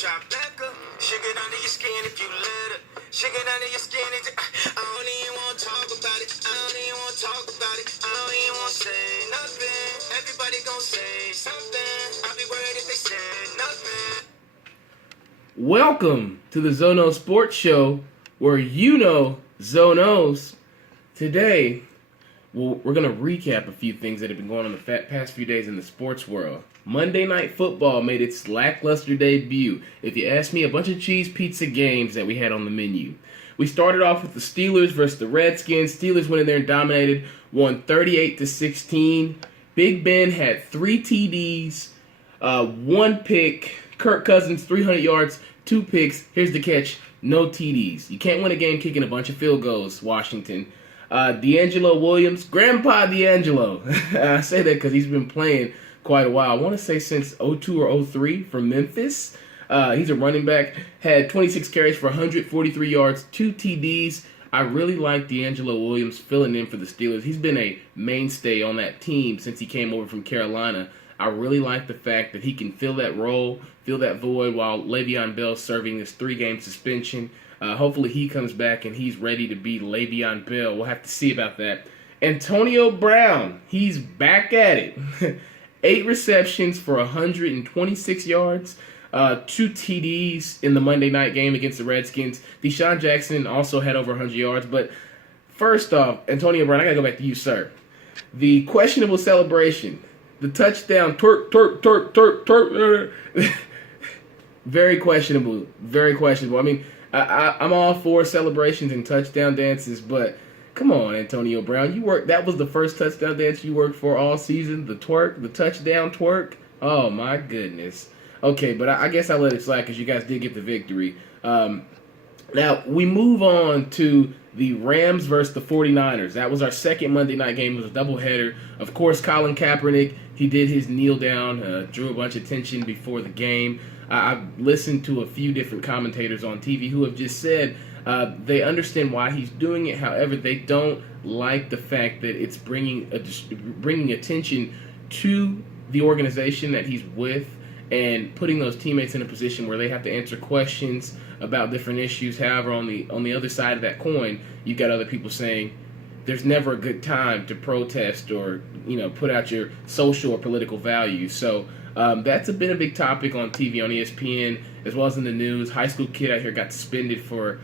Tribeca, shake it under your skin if you let it. Shake it under your skin. I don't even want to talk about it. I don't even want to talk about it. I don't even want to say nothing. Everybody gon' say something. I'll be worried if they say nothing. Welcome to the Zono Sports Show, where you know Zonos. Today, we're going to recap a few things that have been going on the past few days in the sports world. Monday Night Football made its lackluster debut. If you ask me, a bunch of cheese pizza games that we had on the menu. We started off with the Steelers versus the Redskins. Steelers went in there and dominated, won 38-16. Big Ben had 3 TDs, 1 pick. Kirk Cousins, 300 yards, 2 picks. Here's the catch, no TDs. You can't win a game kicking a bunch of field goals, Washington. D'Angelo Williams, Grandpa D'Angelo. I say that because he's been playing quite a while. I want to say since 02 or 03 from Memphis. He's a running back. Had 26 carries for 143 yards, 2 TDs. I really like D'Angelo Williams filling in for the Steelers. He's been a mainstay on that team since he came over from Carolina. I really like the fact that he can fill that role, fill that void while Le'Veon Bell's serving this 3-game suspension. Hopefully he comes back and he's ready to be Le'Veon Bell. We'll have to see about that. Antonio Brown, he's back at it. 8 receptions for 126 yards, 2 TDs in the Monday night game against the Redskins. Deshaun Jackson also had over 100 yards. But first off, Antonio Brown, I got to go back to you, sir. The questionable celebration, the touchdown, twerk. Very questionable, very questionable. I mean, I'm all for celebrations and touchdown dances, but come on, Antonio Brown. That was the first touchdown dance you worked for all season, the twerk, the touchdown twerk. Oh, my goodness. Okay, but I guess I let it slide because you guys did get the victory. Now, we move on to the Rams versus the 49ers. That was our second Monday night game. It was a doubleheader. Of course, Colin Kaepernick, he did his kneel down, drew a bunch of attention before the game. I've listened to a few different commentators on TV who have just said they understand why he's doing it. However, they don't like the fact that it's bringing attention to the organization that he's with and putting those teammates in a position where they have to answer questions about different issues. However, on the other side of that coin, you've got other people saying there's never a good time to protest or put out your social or political values. So that's been a big topic on TV, on ESPN, as well as in the news. High school kid out here got suspended for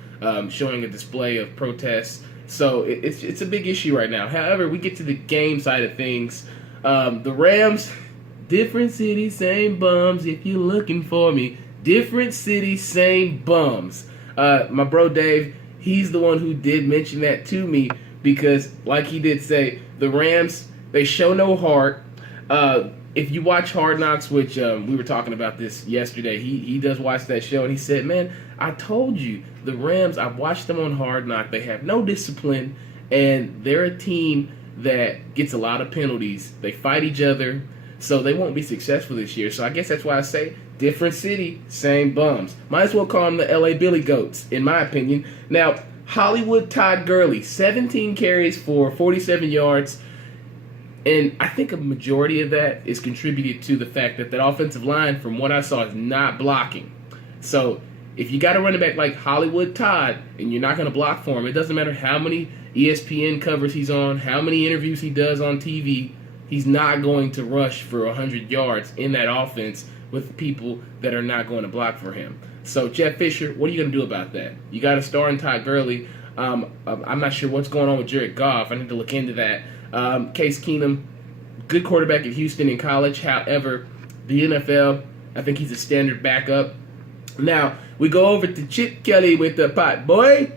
showing a display of protests. So it's a big issue right now. However, we get to the game side of things. The Rams, different city, same bums. If you're looking for me, different city, same bums. My bro Dave, he's the one who did mention that to me because, like he did say, the Rams, they show no heart. If you watch Hard Knocks, which we were talking about this yesterday, he does watch that show, and he said, man, I told you, the Rams, I've watched them on Hard Knock. They have no discipline, and they're a team that gets a lot of penalties. They fight each other, so they won't be successful this year. So I guess that's why I say different city, same bums. Might as well call them the LA Billy Goats, in my opinion. Now, Hollywood Todd Gurley, 17 carries for 47 yards. And I think a majority of that is contributed to the fact that offensive line, from what I saw, is not blocking. So if you got a running back like Hollywood Todd and you're not going to block for him, it doesn't matter how many ESPN covers he's on, how many interviews he does on TV, he's not going to rush for 100 yards in that offense with people that are not going to block for him. So, Jeff Fisher, what are you going to do about that? You got a star in Todd Gurley. I'm not sure what's going on with Jared Goff. I need to look into that. Case Keenum, good quarterback at Houston in college. However, the NFL, I think he's a standard backup. Now, we go over to Chip Kelly with the pot boy,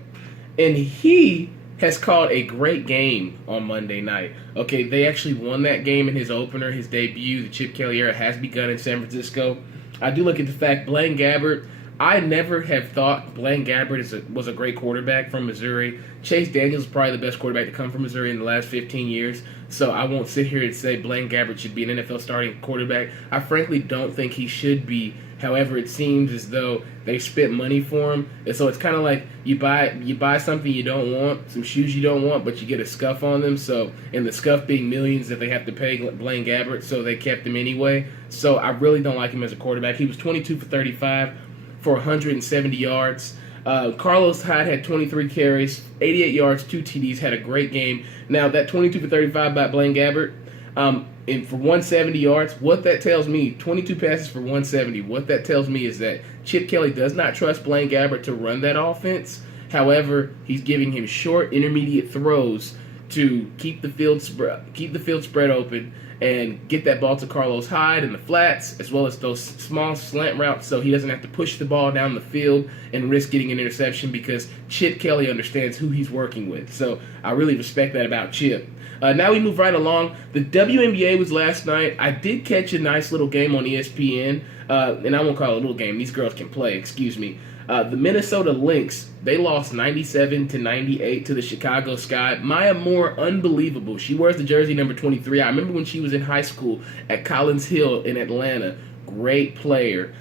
and he has called a great game on Monday night. Okay, they actually won that game in his opener, his debut. The Chip Kelly era has begun in San Francisco. I do look at the fact Blaine Gabbert, I never have thought Blaine Gabbert was a great quarterback from Missouri. Chase Daniels is probably the best quarterback to come from Missouri in the last 15 years. So I won't sit here and say Blaine Gabbert should be an NFL starting quarterback. I frankly don't think he should be. However, it seems as though they spent money for him. And so it's kind of like you buy something you don't want, some shoes you don't want, but you get a scuff on them. So, and the scuff being millions that they have to pay Blaine Gabbert, so they kept him anyway. So I really don't like him as a quarterback. He was 22 for 35. for 170 yards. Carlos Hyde had 23 carries, 88 yards, 2 TDs, had a great game. Now, that 22 for 35 by Blaine Gabbert, and for 170 yards, what that tells me, 22 passes for 170, what that tells me is that Chip Kelly does not trust Blaine Gabbert to run that offense. However, he's giving him short, intermediate throws to keep the field spread open and get that ball to Carlos Hyde in the flats, as well as those small slant routes so he doesn't have to push the ball down the field and risk getting an interception, because Chip Kelly understands who he's working with. So I really respect that about Chip. Now we move right along. The WNBA was last night. I did catch a nice little game on ESPN, and I won't call it a little game. These girls can play, excuse me. The Minnesota Lynx, they lost 97-98 to the Chicago Sky. Maya Moore, unbelievable. She wears the jersey number 23. I remember when she was in high school at Collins Hill in Atlanta. Great player.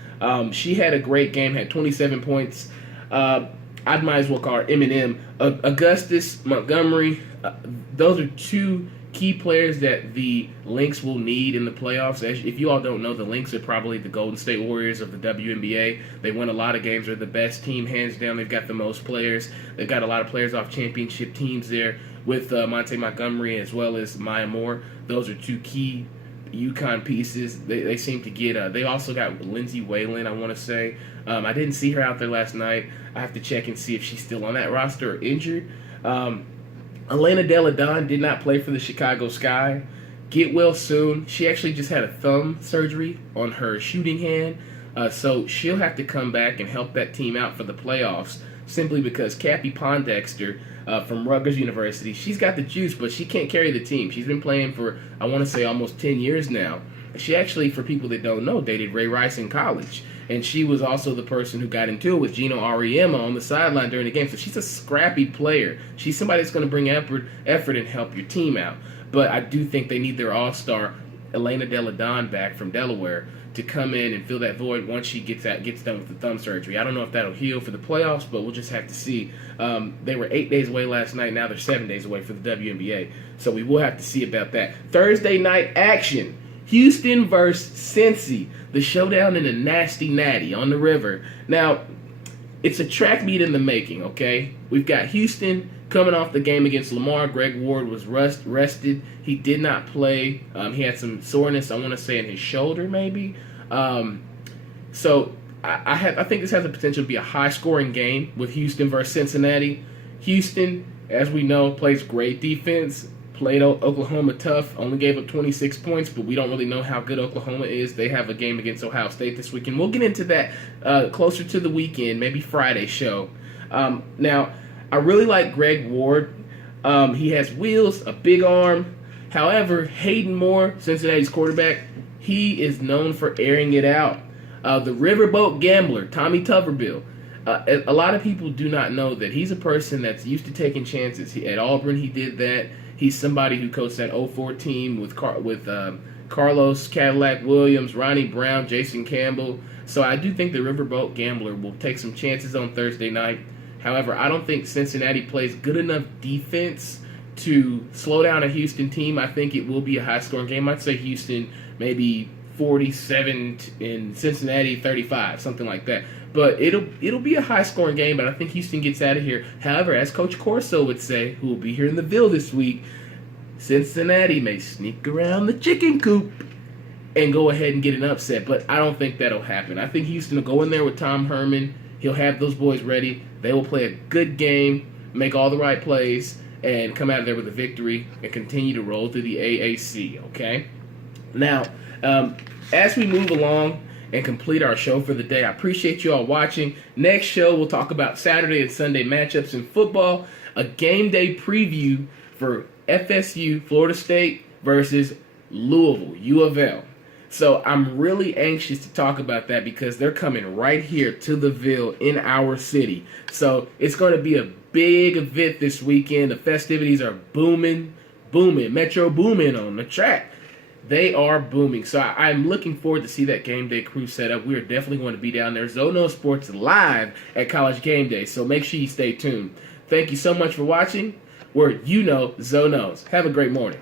She had a great game, had 27 points. I might as well call her M&M. Augustus, Montgomery, those are two key players that the Lynx will need in the playoffs. If you all don't know, the Lynx are probably the Golden State Warriors of the WNBA. They win a lot of games. They're the best team, hands down. They've got the most players. They've got a lot of players off championship teams there with Monte Montgomery as well as Maya Moore. Those are two key UConn pieces. They seem to get. They also got Lindsay Whalen, I want to say. I didn't see her out there last night. I have to check and see if she's still on that roster or injured. Elena Delle Donne did not play for the Chicago Sky. Get well soon. She actually just had a thumb surgery on her shooting hand, so she'll have to come back and help that team out for the playoffs, simply because Cappie Pondexter from Rutgers University, she's got the juice, but she can't carry the team. She's been playing for, I want to say, almost 10 years now. She actually, for people that don't know, dated Ray Rice in college. And she was also the person who got into it with Gino Auriemma on the sideline during the game. So she's a scrappy player. She's somebody that's going to bring effort and help your team out. But I do think they need their all-star, Elena Delle Donne, back from Delaware to come in and fill that void once she gets done with the thumb surgery. I don't know if that'll heal for the playoffs, but we'll just have to see. They were 8 days away last night. Now they're 7 days away for the WNBA. So we will have to see about that. Thursday night action. Houston versus Cincy, the showdown in the Nasty Natty on the river. Now, it's a track meet in the making, okay? We've got Houston coming off the game against Lamar. Greg Ward was rested. He did not play. He had some soreness, I want to say, in his shoulder, maybe. So I think this has the potential to be a high-scoring game with Houston versus Cincinnati. Houston, as we know, plays great defense. Played Oklahoma tough, only gave up 26 points, but we don't really know how good Oklahoma is. They have a game against Ohio State this weekend. We'll get into that closer to the weekend, maybe Friday show. Now, I really like Greg Ward. He has wheels, a big arm. However, Hayden Moore, Cincinnati's quarterback, he is known for airing it out. The riverboat gambler, Tommy Tuberville. A lot of people do not know that he's a person that's used to taking chances. At Auburn, he did that. He's somebody who coached that 04 team with Carlos Cadillac Williams, Ronnie Brown, Jason Campbell. So I do think the riverboat gambler will take some chances on Thursday night. However, I don't think Cincinnati plays good enough defense to slow down a Houston team. I think it will be a high-scoring game. I'd say Houston maybe 47 and Cincinnati 35, something like that. But it'll be a high-scoring game, but I think Houston gets out of here. However, as Coach Corso would say, who will be here in the Ville this week, Cincinnati may sneak around the chicken coop and go ahead and get an upset, but I don't think that'll happen. I think Houston will go in there with Tom Herman. He'll have those boys ready. They will play a good game, make all the right plays, and come out of there with a victory and continue to roll through the AAC, okay? Now, as we move along and complete our show for the day, I appreciate you all watching. Next show, we'll talk about Saturday and Sunday matchups in football, a game day preview for FSU, Florida State versus Louisville, U of L. So I'm really anxious to talk about that because they're coming right here to the Ville in our city. So it's going to be a big event this weekend. The festivities are booming, Metro booming on the track. They are booming. So I'm looking forward to see that game day crew set up. We are definitely going to be down there. Zono Sports live at College Game Day. So make sure you stay tuned. Thank you so much for watching. Where you know, Zo knows. Have a great morning.